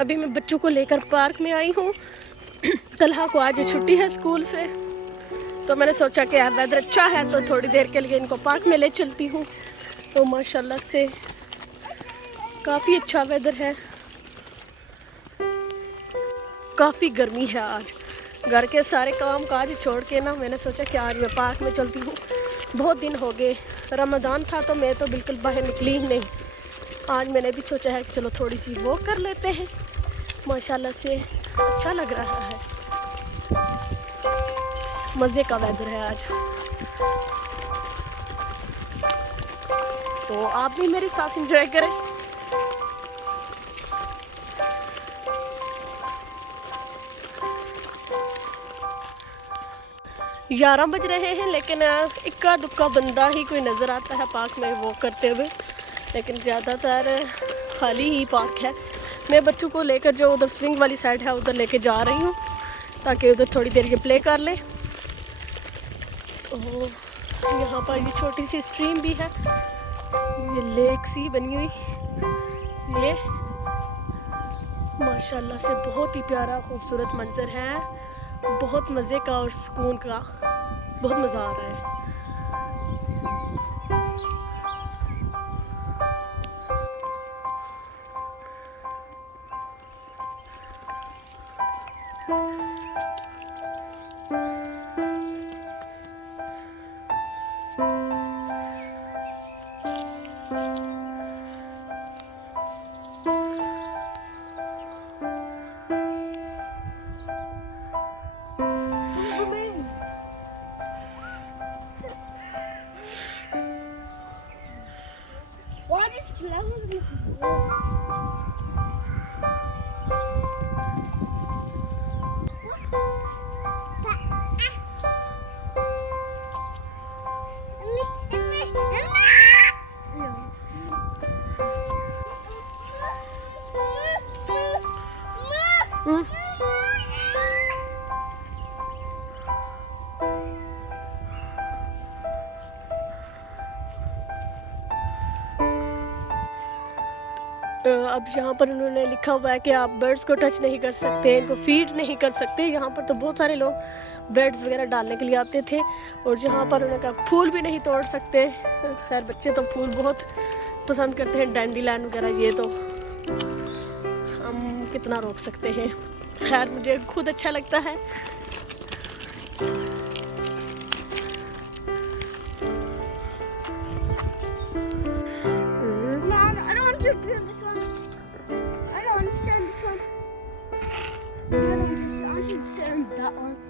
अभी मैं बच्चों को लेकर पार्क में आई हूँ। तलहा को आज छुट्टी है स्कूल से, तो मैंने सोचा कि यार वेदर अच्छा है तो थोड़ी देर के लिए इनको पार्क में ले चलती हूँ। तो माशाल्लाह से काफ़ी अच्छा वेदर है, काफ़ी गर्मी है आज। घर के सारे काम काज छोड़ के ना मैंने सोचा कि आज मैं पार्क में चलती हूँ। बहुत दिन हो गए, रमज़ान था तो मैं तो बिल्कुल बाहर निकली ही नहीं। आज मैंने भी सोचा है कि चलो थोड़ी सी वॉक कर लेते हैं। माशाल्लाह से अच्छा लग रहा है, मज़े का वेदर है आज। तो आप भी मेरे साथ एंजॉय करें। ग्यारह बज रहे हैं, लेकिन इक्का दुक्का बंदा ही कोई नज़र आता है पार्क में वॉक करते हुए, लेकिन ज़्यादातर खाली ही पार्क है। मैं बच्चों को लेकर जो उधर स्विंग वाली साइड है उधर लेके जा रही हूँ ताकि उधर थोड़ी देर ये प्ले कर ले। तो यहाँ पर ये छोटी सी स्ट्रीम भी है, ये लेक सी बनी हुई, ये माशाल्लाह से बहुत ही प्यारा खूबसूरत मंजर है। बहुत मज़े का और सुकून का, बहुत मज़ा आ रहा है। What is flowers? अब यहाँ पर उन्होंने लिखा हुआ है कि आप बर्ड्स को टच नहीं कर सकते, इनको फीड नहीं कर सकते। यहाँ पर तो बहुत सारे लोग ब्रेड्स वगैरह डालने के लिए आते थे, और यहाँ पर उन्होंने कहा फूल भी नहीं तोड़ सकते। खैर बच्चे तो फूल बहुत पसंद करते हैं, डैंडीलैंड वगैरह, ये तो हम कितना रोक सकते हैं। खैर मुझे खुद अच्छा लगता है। I don't understand this one. I don't understand this one. and that one.